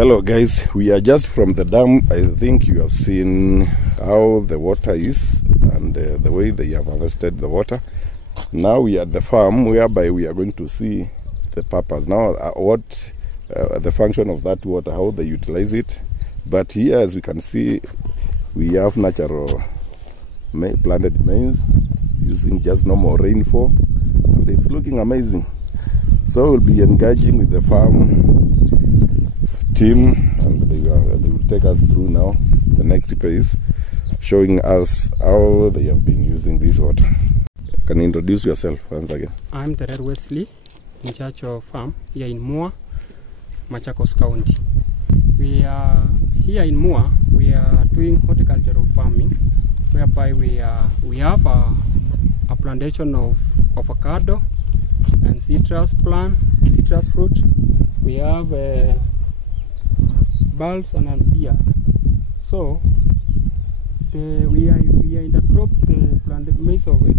Hello guys, we are just from the dam. I think you have seen how the water is and the way they have harvested the water. Now we are at the farm whereby we are going to see the purpose. Now what the function of that water, how they utilize it. But here, as we can see, we have natural planted maize using just normal rainfall, and it's looking amazing. So we'll be engaging with the farm team, and they will take us through now the next phase, showing us how they have been using this water. Can you introduce yourself once again? I'm Terer Wesley, in charge of farm here in Mua, Machakos County. We are here in Mua. We are doing horticultural farming, whereby we have a plantation of avocado and citrus fruit. We have bulbs and beers. So we are in the crop, the planted maize of it.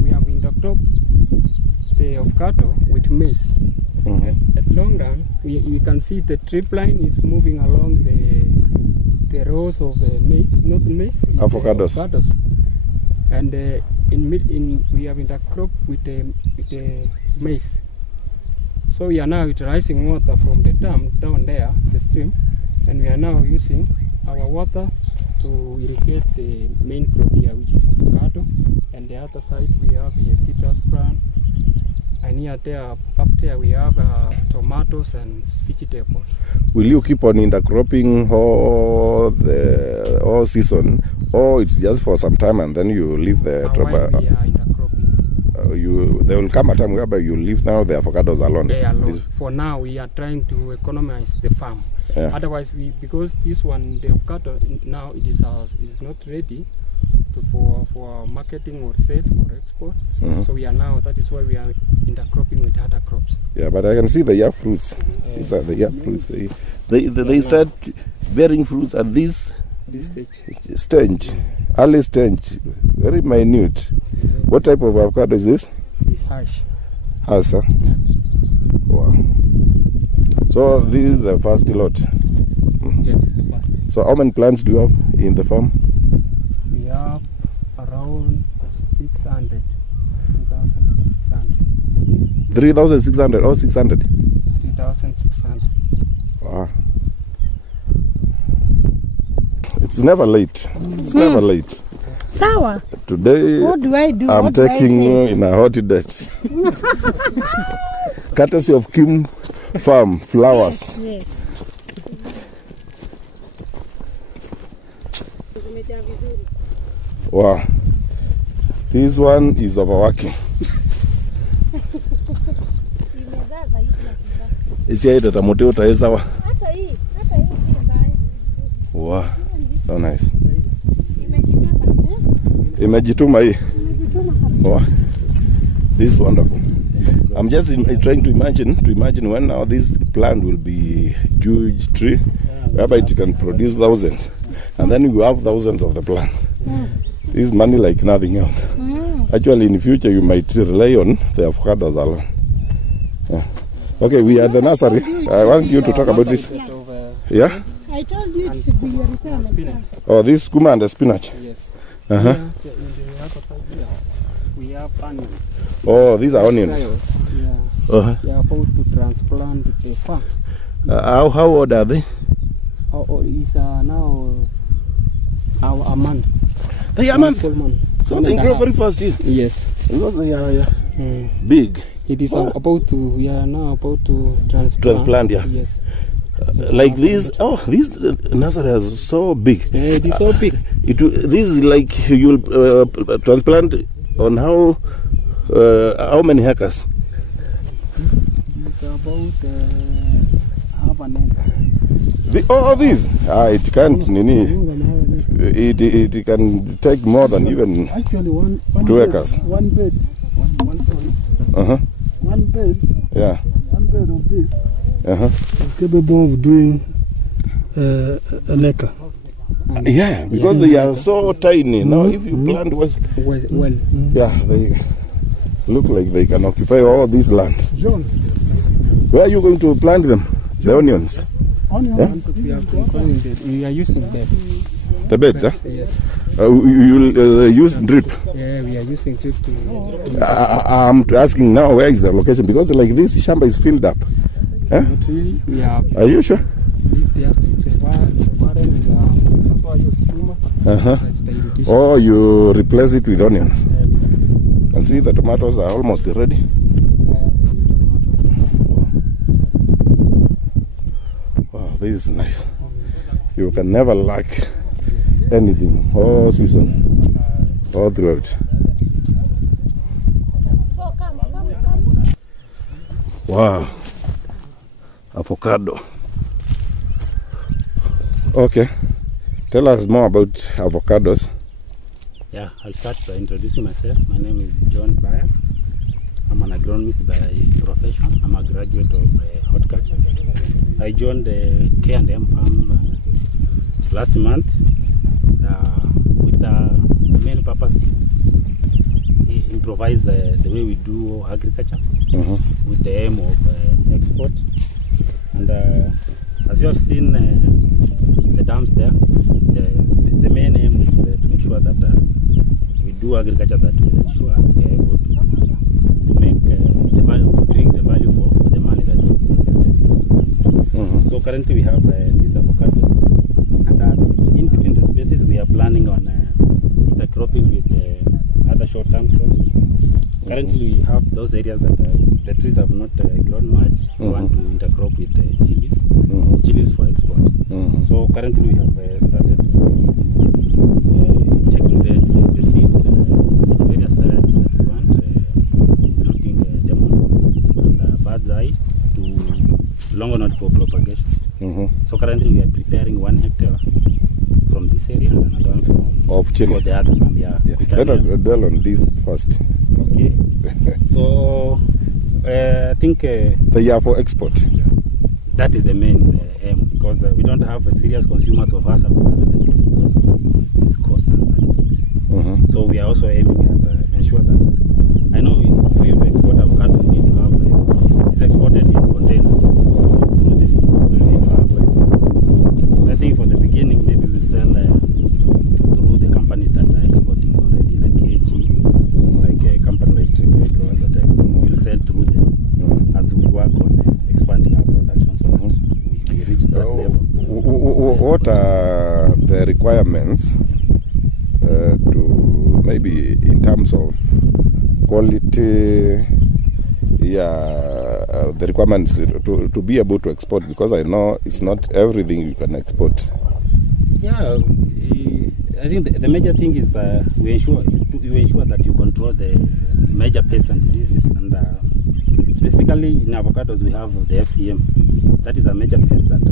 We have in the crop the avocado with maize. At long run, you can see the trip line is moving along the rows of maize, not maize, avocados. And we have in the crop with the maize. So we are now utilizing water from the dam down there, the stream, and we are now using our water to irrigate the main crop here, which is avocado, and the other side we have a citrus plant, and here up there we have tomatoes and vegetables. Will you keep on intercropping all season, or it's just for some time and then you leave the we are intercropping. There will come a time whereby you leave now the avocados alone. For now, we are trying to economize the farm. Yeah. Otherwise, because this one, the avocado now it is not ready for marketing or sale or export. So we are now, that is why we are intercropping with other crops. Yeah, but I can see the year fruits. These are the year fruits. They start bearing fruits at this stage, early stage, very minute. What type of avocado is this? It's Hass. Hass, huh? Yeah. Wow. So this is the first lot. Yes, this is the first. So how many plants do you have in the farm? We have around 3,600 or 600? 3,600. Wow. It's never late. It's never late. Sawa. Today, what do I do? I'm taking you in a hot date. Courtesy of Kim Farm Flowers. Yes. Wow. This one is overworking. Wow. So nice. Imejituma hii. Wow. This is wonderful. I'm just trying to imagine when now this plant will be huge tree, whereby it can produce thousands, and then you have thousands of the plants. This is money like nothing else. Actually, in the future, you might rely on the avocados alone. Yeah. Okay, we are at the nursery. I want you to talk about this. Yeah? I told you it should be your return. Oh, this kuma and the spinach. Yes. We have onions. Oh, these are onions. Yeah. We are about to transplant the farm. How old are they? How old is now a month. They are a month? Month. So they grow very fast here? Yes. Because they are big. It is we are now about to transplant. Yeah. Yes. Like this, this nursery is so big. Yeah, it is so big. This is like you'll transplant on how many hectares? It's about half an acre. These? It can't. It can take more than even actually 2 acres. One bed. One bed. Yeah. One bed of this. Is capable of doing an acre. Yeah, because they are so tiny. Now, if you plant well, yeah, they look like they can occupy all this land. John, Where are you going to plant them? The onions? Onion. Yeah? Once we have been calling we are using beds. The beds, huh? Yes. You use drip. Yeah, we are using drip to. I'm asking now, where is the location? Because like this shamba is filled up. Huh? Not really. We are. Are you sure? Uh-huh. Or you replace it with onions. And see the tomatoes are almost ready. Wow, this is nice. You can never lack anything all season, all throughout. Wow, avocado. Okay, tell us more about avocados. Yeah, I'll start by introducing myself. My name is John Bayer. I'm an agronomist by profession. I'm a graduate of horticulture. I joined the K&M farm last month with the main purpose to improvise the way we do agriculture with the aim of export. And as you have seen the dams there, the main aim is to make sure that we do agriculture that will ensure we are able to make the value, to bring the value for the money that is invested. So currently we have these avocados, and in between the spaces we are planning on intercropping with other short-term crops. Currently we have those areas that the trees have not grown much. We want to intercrop with chilies for export. So currently we have started checking the seed, the various varieties that we want, including demon and bird's eye to longonot for propagation. So currently we are preparing 1 hectare from this area and another one from chili. For the other farm. Yeah. Let us dwell on this first. Okay. So I think they are for export. That is the main aim, because we don't have serious consumers of us avocados in Kenya because of its cost and such things. So we are also aiming at ensure that I know for you to export avocado, you need to have it is exported in containers through the sea. So you need to have. I think for the beginning, maybe we'll sell through the companies that are exporting already, like KG, like a company like Trigo that export. We'll sell through them as we work on expanding our production so that we reach that level. What are the requirements to maybe in terms of quality? Yeah, the requirements to be able to export, because I know it's not everything you can export. Yeah, I think the major thing is that you ensure that you control the major pests and diseases, and specifically in avocados we have the FCM. That is a major pest that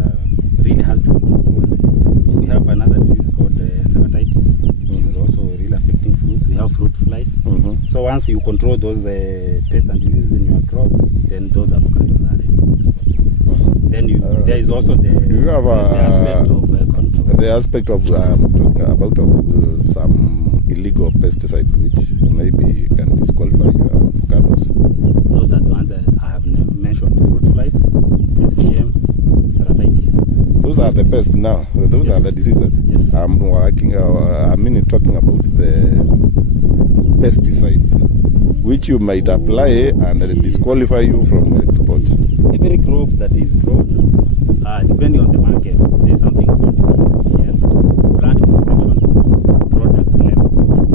really has to be controlled. We have another disease called ceratitis, which is also really affecting fruit. We have fruit flies. So once you control those pests and diseases in your crop, then those avocados are ready for export. Then there is also the aspect of control. The aspect of talking about some illegal pesticides which maybe can disqualify your avocados. Those are the ones that I have mentioned: fruit flies, FCM, ceratitis. Those are the pests now. Those are the diseases. Yes. I'm working. Talking about the pesticides which you might apply and disqualify you from export. Every crop that is grown, depending on the market, there is something called plant protection product level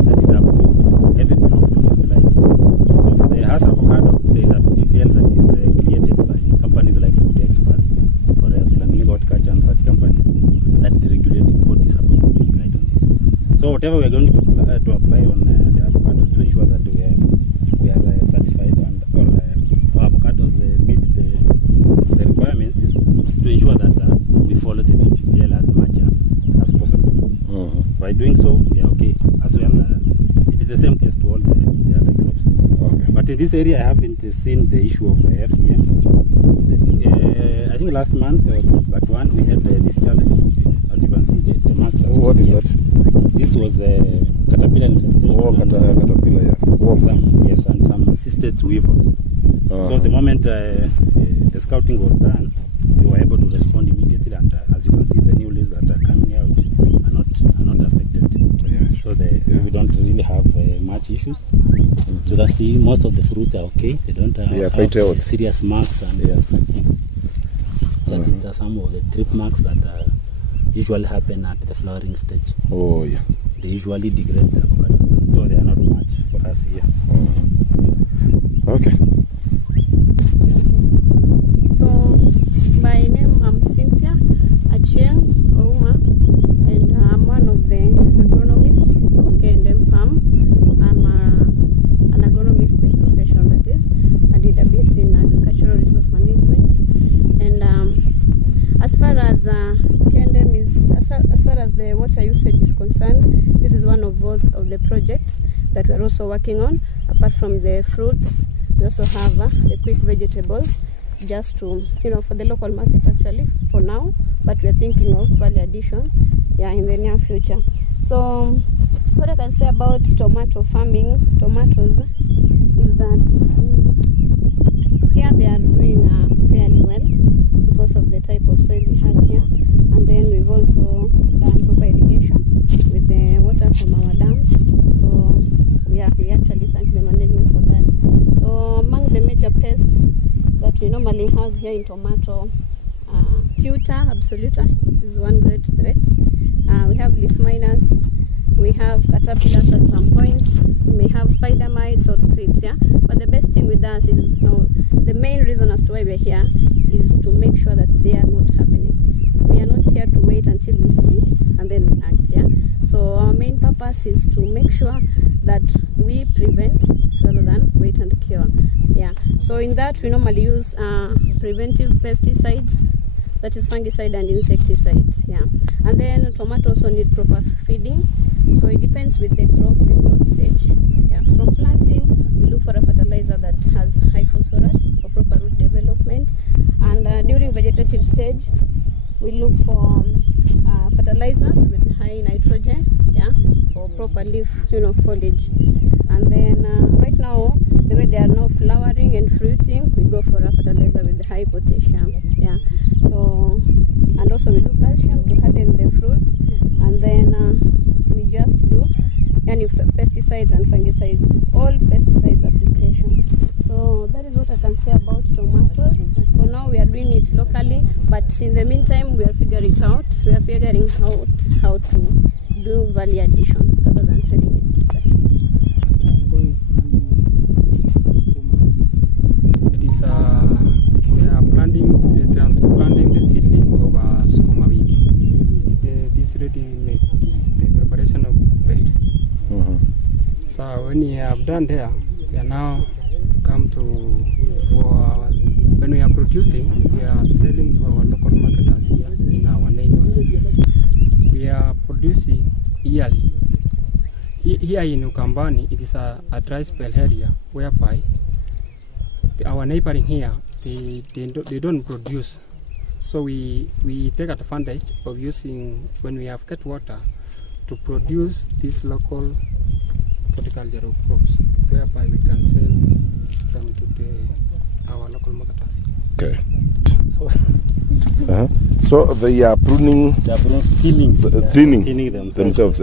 that is approved for every crop to be applied. So for the Hass avocado, there is a PPL that is created by companies like Food Experts or Flamingo Horticulture and such companies that is regulating what is supposed to be applied on this. So whatever we are going to apply on the avocados to ensure that we are satisfied and our avocados meet the requirements is to ensure that we follow the PPL as much as possible. By doing so, we are okay. As well, it is the same case to all the other crops. But in this area, I haven't seen the issue of FCM. I think last month, but one, we had this challenge. As you can see, the marks are What is that? This was a caterpillar infestation. Caterpillar, yeah. Worms. Yes, and some cysted weevils. So the moment the scouting was done, we were able to respond immediately and much issues. You can see most of the fruits are okay. They don't have quite healthy. serious marks and things. That is some of the trip marks that usually happen at the flowering stage. Oh, yeah. They usually degrade them, but though they are not much for us here. Okay. So, my name, I'm Cynthia Achieng Ouma, and I'm one of the agronomists of K&M Farm. I'm an agronomist by profession, that is. I did a BS in agricultural resource management. And as far as K&M is, as far as the water usage is concerned, this is one of the projects that we're also working on. Apart from the fruits, we also have the quick vegetables, just to, for the local market actually, for now, but we're thinking of value addition, in the near future. So, what I can say about tomato farming, tomatoes, is that here they are doing fairly well because of the type of soil we have here, and then we've also done proper irrigation with the water from our dams. So we actually thank the management for that. So among the major pests that we normally have here in tomato, tuta absoluta is one great threat. We have leaf miners, we have caterpillars at some point, we may have spider mites or thrips, but the best thing with us is, the main reason as to why we're here is to make sure that they are not happening. We are not here to wait until we see and then we act, So our main purpose is to make sure that we prevent rather than wait and cure. So in that we normally use preventive pesticides, that is fungicide and insecticides, and then tomato also need proper feeding, so it depends with the crop, the growth stage. From planting, we look for a fertilizer that has high phosphorus for proper root development, and during vegetative stage we look for fertilizers with high nitrogen, for proper leaf, foliage. And then right now, the way they are now flowering and fruiting, we go for a fertilizer with high potassium, So, and also we do calcium to harden the fruit, and then we just do any pesticides and fungicides, all pesticides application. So that is what I can say about tomatoes. For now, we are doing it locally, but in the meantime, we are figuring out how to do value addition rather than selling it. It is we are transplanting the seedling of skuma wiki. This ready made the preparation of bed. So when we have done there, we are now come to when we are producing, we are selling to our local marketers here in our neighbors. We are producing yearly. Here in Ukambani, it is a dry spell area whereby our neighboring here, they don't produce. So we take advantage of using, when we have cut water, to produce this local horticultural crops, whereby we can sell them to our local marketers. Okay. So they are pruning, thinning themselves,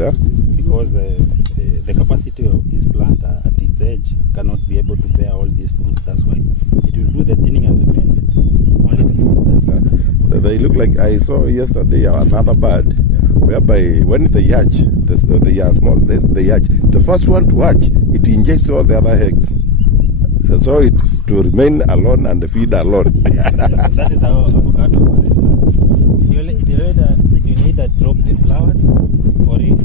because the capacity of this plant at its edge cannot be able to bear all these fruits. That's why it will do the thinning and remain with only the fruit that it can support. They look like I saw yesterday another bird, whereby when they hatch, they are small, they hatch. The first one to hatch, it injects all the other eggs. So it's to remain alone and feed alone. That is how avocado operates. You either drop the flowers, or if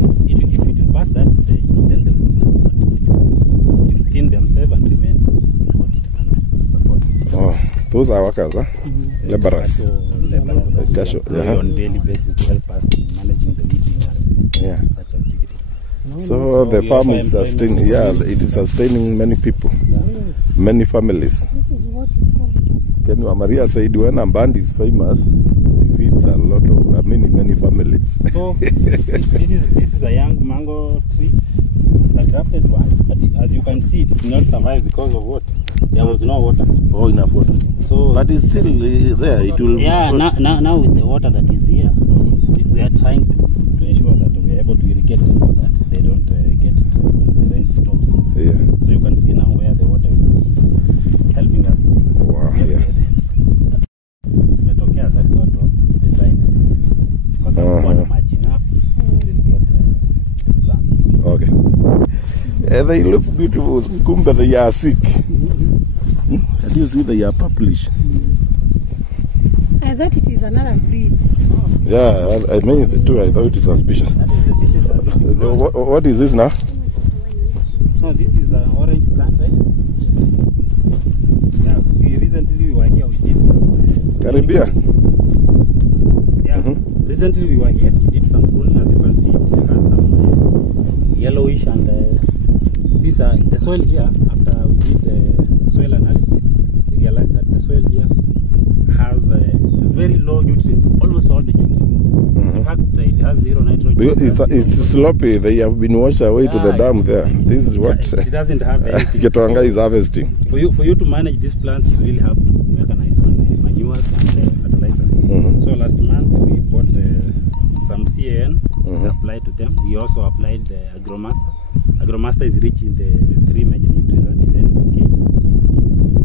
it will pass that stage, then the fruits will not mature. It will thin themselves and remain with what it can support. Oh, those are workers, laborers. On daily basis to help us in managing the weeding and such activity. So the farm is sustaining, it is sustaining many people, many families. This is what is called. Kenua Maria said when a band is famous, it feeds a lot of many families. So this is a young mango tree. It's a grafted one, but as you can see, it did not survive because of what? There was no water. Oh, enough water. So, but it's still there. It will. Yeah. Now with the water that is here, we are trying to ensure that we are able to irrigate them for that. they don't get dry when the rain stops. Yeah. So you can see now where the water will be helping us. Wow. Yeah. Imetokea that sort of the dryness. Because hakukuwa na maji enough to irrigate the plant. Okay. They look beautiful. Kumbe they are sick. And you see they are purplish. I thought it is another breed. Yeah, I mean too. I thought it is suspicious. What is this now? No, this is an orange plant, right? Yeah, recently we were here, we did some... Caribbean? Yeah, recently we were here, we did some pruning. As you can see, it has some yellowish and these are the soil here. After we did the soil analysis, we realized that the soil here has very low nutrients, almost all the nutrients. In fact, it has zero nitrogen. Because it's sloppy. They have been washed away to the dam there. This is what it doesn't have anything. Ketwanga is harvesting. For you to manage these plants, you really have to mechanize on manures and fertilizers. So last month we bought some CAN to apply to them. We also applied Agromaster. Agromaster is rich in the 3 major nutrients, that is NPK,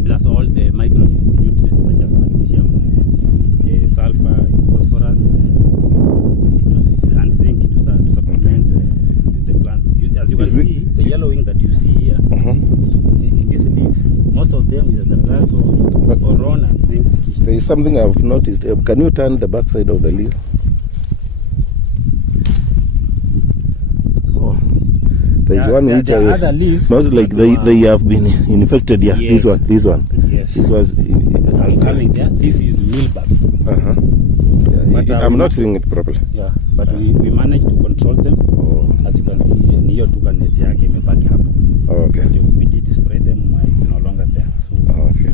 plus all the micronutrients such as magnesium, sulfur, phosphorus, and zinc to supplement the plants. As you can see, the yellowing that you see here in these leaves, most of them is as a result of boron and zinc. There is something I've noticed. Can you turn the back side of the leaf? Oh, there is one which other leaves. Not like they have been infected. Yeah, yes. This one. Yes. This was. Coming there. This is mealbugs. But I'm not seeing it properly. Yeah, but we managed to control them. As you can see, niyo tuka net yake imebaki hapo. Okay. We did spray them, it's no longer there. So okay.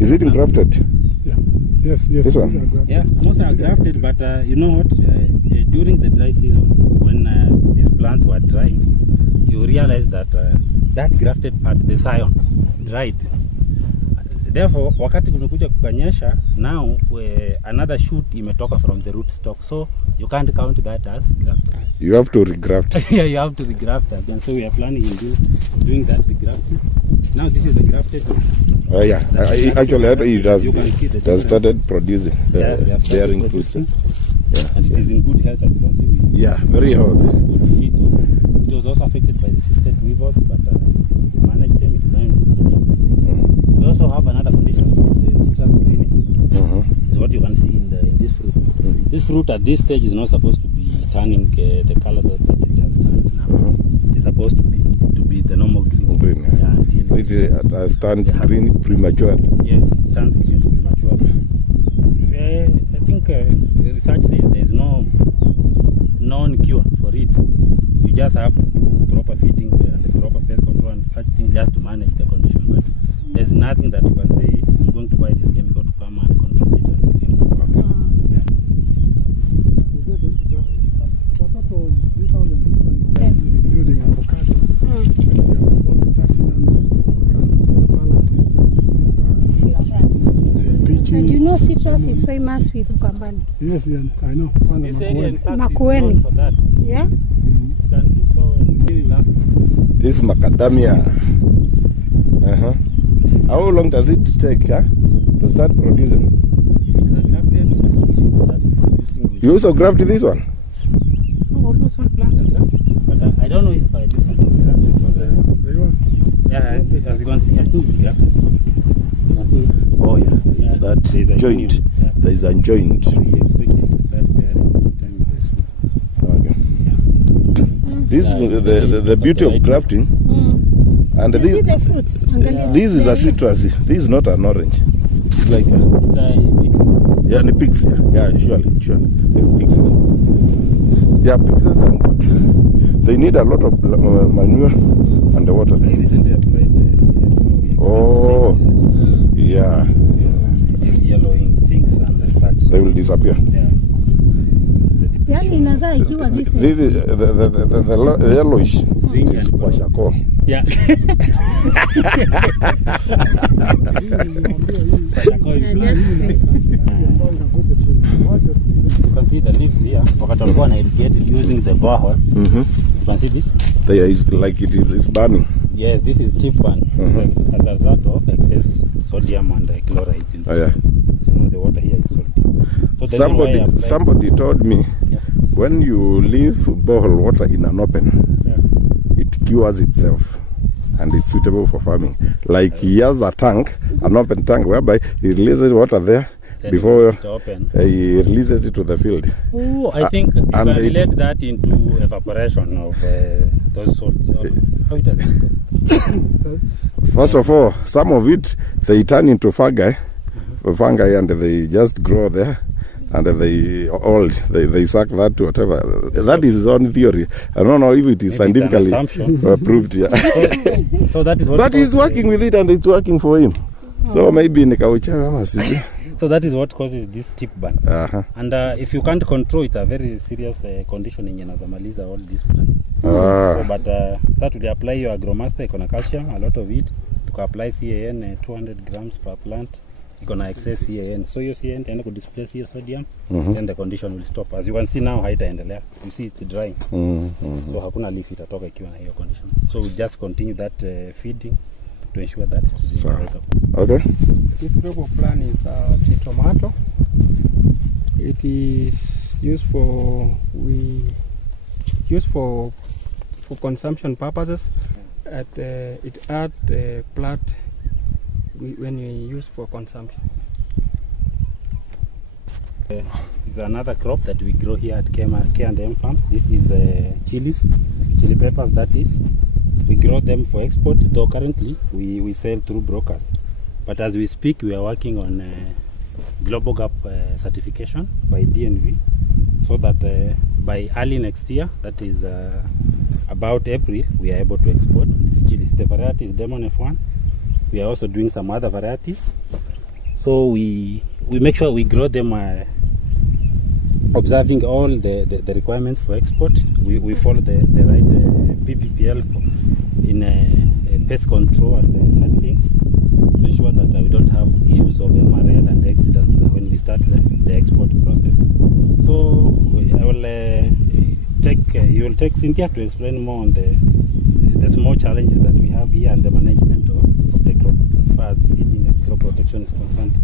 Is it engrafted? Yeah. Yes. This one? Yeah, most are grafted, but you know what? During the dry season, when these plants were drying, you realize that that grafted part, the scion, dried. Therefore, wakati kumekuja kukanyesha, now another shoot imetoka from the root stock, so you can't count that as grafted. You have to regraft. Yeah, you have to regraft again. So we are planning in doing that regrafting. Now this is the grafted one. Yeah, actually it has, you can see it has started producing, bearing fruit. Yeah, and it is in good health, as you can see. Yeah, very healthy. It was also affected by the cystic weevils, but we managed them. It is now in good condition. We also have another condition called the citrus greening. Is what you can see in this fruit. This fruit at this stage is not supposed to be turning the color that it has turned now. It is supposed to be the normal green. Yeah, until so it has turned green premature. Yes, it turns green premature. I think research says there is no known cure for it. You just have to do proper feeding and the proper pest control and such things just to manage the condition. But there's nothing that you can say, I'm going to buy this chemical to come and control it as a green. Yeah. The total 3,000 including avocado. And we have about 1,300 avocados. So the balance is peaches. And you know citrus is famous with Ukambani. Yes, I know. This area in fact Makueni. is known for that. Yeah? You can do so really love. This is macadamia. How long does it take to start producing? If it is grafted, it should start producing. You also grafted this one? No, almost all plants are grafted. But I don't know if this one is grafted. But, There you are. yeah, as you can see, I think it's grafted. You can see. Oh yeah, Yeah, that there's a joint. Yeah. There is a joint. We expect it to start bearing sometimes this week. Okay. This is the beauty of grafting. And You see the fruits? Angalia. this is a citrus. This is not an orange. It's like a, It's the pigs. Yeah, surely. The pigs. Yeah, pigs are good. They need a lot of manure and the water. I recently applied this here, so we expect Oh, yeah. these yellowing things and such. They will disappear. Yeah. Yani inazaa ikiwa The, visi. the yellowish Zinc is and boron. kwashako. Yeah. You can see the leaves here. Wakati walikuwa na irrigate using the borehole. You can see this? There is like it's burning. Yes, this is tip burn. Mhm. As a result of excess sodium and chloride in the Oh, yeah. soil. So, you know, the water here is salty. So the reason why I applied- Somebody told me Yeah. when you leave borehole water in an open, Yeah. it cures itself and it's suitable for farming. Like he has a tank, an open tank, whereby he releases water there Then before it open. he releases it to the field. Oh, I think you and can it- relate that into evaporation of those salts. Or how does it go? First of all, some of it they turn into fungi, and they just grow there, and they suck that to whatever. That is his own theory. I don't know if it is Maybe it's an scientifically assumption. proved. Yeah. So that is what. But he's causes- working with it, and it's working for him. So maybe nikauchawa ama sijui. So that is what causes this tip burn. Aha. And if you can't control, it's a very serious condition yenye nazamaliza all this plant. So, Ah. but sasa tuli apply your agromaster iko na calcium, a lot of it. Tuka apply CAN 200 grams per plant. Iko na excess CAN. So your CAN itaenda kudisplace hiyo sodium, then the condition will stop. As you can see now haitaendelea. You see it's drying. So hakuna leaf itatoka ikiwa na hiyo condition. So we just continue that feeding to ensure that Sawa. zinaweza Okay. This group of plant is tree tomato. It is used for consumption purposes. It add plant when you use for consumption. is another crop that we grow here at K&M Farms. This is chili peppers, that is. We grow them for export, though currently we sell through brokers. But as we speak, we are working on Global Gap certification by DNV, so that by early next year, that is about April, we are able to export these chilies. The variety is Demon F1. We are also doing some other varieties. So we make sure we grow them observing all the requirements for export. We follow the right PPPL in pest control and such things to ensure that we don't have issues of MRL and accidents when we start the export process. So I will you will take Cynthia to explain more on the small challenges that we have here and the management of the crop as far as feeding and crop protection is concerned.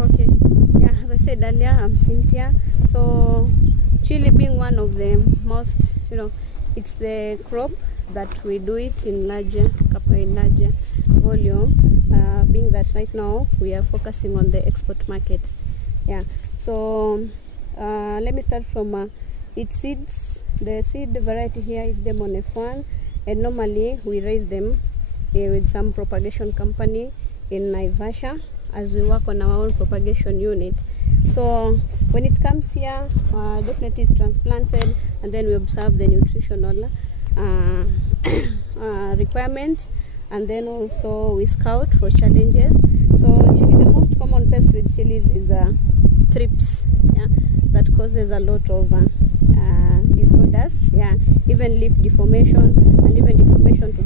Okay. Yeah, as I said earlier, I'm Cynthia. So chili being one of the most, it's the crop that we do it in larger volume, being that right now we are focusing on the export market. Yeah. So let me start from its seeds. The seed variety here is Demon F1, and normally we raise them with some propagation company in Naivasha, as we work on our own propagation unit. So when it comes here, definitely it's transplanted, and then we observe the nutritional requirements, and then also we scout for challenges. So chili, the most common pest with chilies is thrips, yeah, that causes a lot of disorders, yeah, even leaf deformation and even deformation to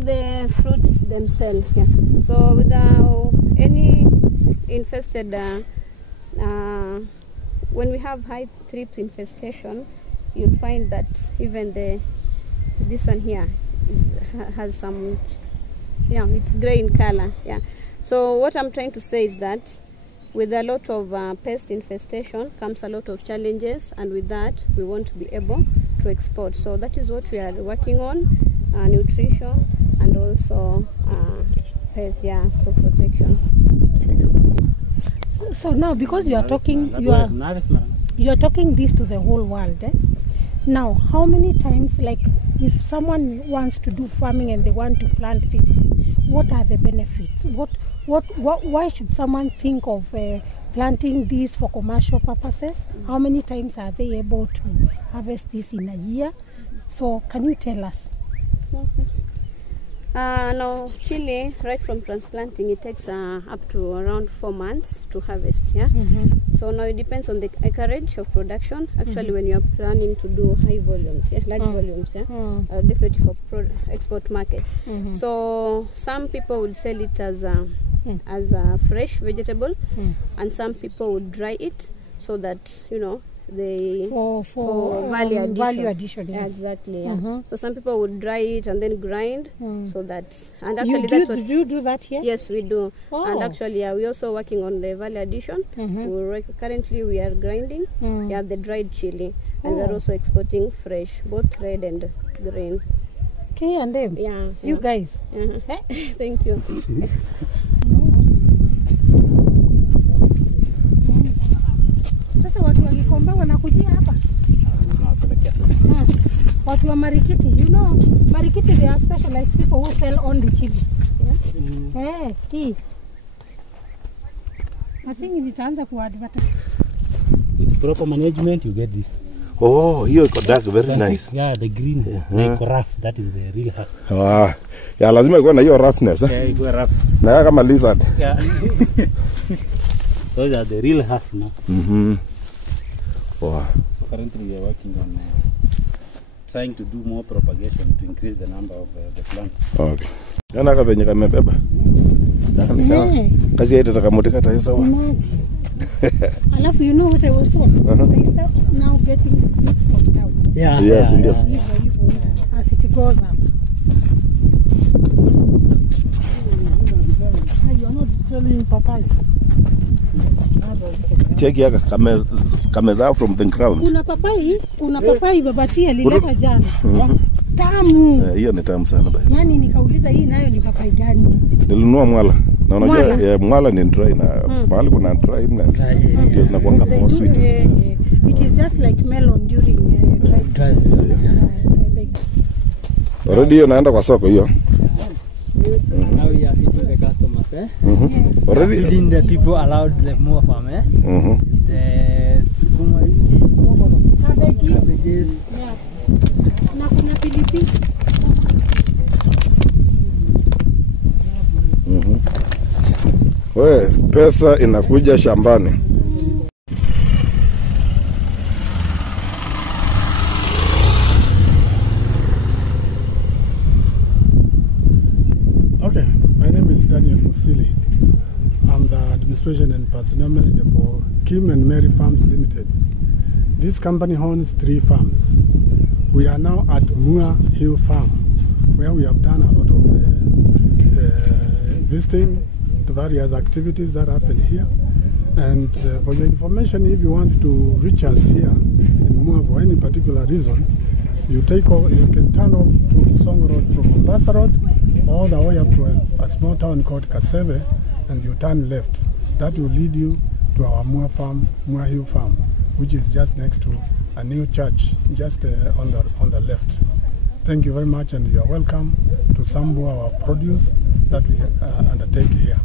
the fruits themselves, yeah. So without any infested, when we have high thrips infestation, you'll find that even this one here has some, it's gray in color, yeah. So what I'm trying to say is that with a lot of pest infestation comes a lot of challenges, and with that we want to be able to export. So that is what we are working on, nutrition and also pest, crop protection. So now, because you are talking, you are talking this to the whole world. Now, how many times, like, if someone wants to do farming and they want to plant this, what are the benefits? Why should someone think of planting this for commercial purposes? How many times are they able to harvest this in a year? So can you tell us? Now chili, right from transplanting, it takes up to around 4 months to harvest, yeah. So now it depends on the acreage of production. Actually, when you are planning to do high volumes, large volumes, definitely for export market. So some people would sell it as a fresh vegetable, and some people would dry it so that they for value addition. Yeah, Yes. exactly. Yeah. So some people would dry it and then grind, so that, and You actually do, that's what. do you do that here? Yes, we do. Oh. And actually, yeah, we're also working on the value addition. Currently, we are grinding the dried chili, and we're also exporting fresh, both red and green. Okay, and then Yeah. you guys. Thank you. Sasa watu wa Gikomba wanakujia hapa. Tunawapelekea. Watu wa Marikiti, you know, Marikiti they are specialized people who sell only chili. Tea. I think nitaanza kuadvertise. With proper management, you get this. Oh, hiyo iko dark, very nice. Yeah, the green, like rough, that is the real husk. Ya lazima ikuwe na hiyo roughness. Yeah, ikuwe rough. Na kama lizard. Yeah. Those are the real husk now. Wow. So currently we are working on trying to do more propagation to increase the number of the plants. Okay. Yana ka venye kamebeba. Kazi yetu takamotika taisawa. Alafu you know what I was told? They start now getting it from down. Yeah. Yes, ndio. Hivyo as it goes up. You're not selling papaya. Check yaka kameza from the ground. Kuna papai babati alileta jana. Tamu. Hiyo ni tamu sana basi. Yaani nikauliza hii nayo ni papai gani? Nilinunua mwala. Na unajua mwala ni dry na mahali kuna dryness. Ndio zinakuanga more sweet. It is just like melon during dry season. Already hiyo naenda kwa soko hiyo. Now we are feeding the customers, Already feeding the people allowed the more farm, the sukuma wiki, cabbages. Yeah. Na kuna pilipili. We, pesa inakuja shambani. Okay, my name is Daniel Musili. I'm the Administration and Personnel Manager for Kim and Mary Farms Limited. This company owns 3 farms. We are now at Mua Hill Farm, where we have done a lot of visiting the various activities that happen here. And for your information, if you want to reach us here in Mua for any particular reason, you can turn off to Song Road from Mombasa Road all the way up to a small town called Kaseve, and you turn left. That will lead you to our Mua Hill Farm, which is just next to a new church, just on the left. Thank you very much, and you are welcome to sample our produce that we undertake here.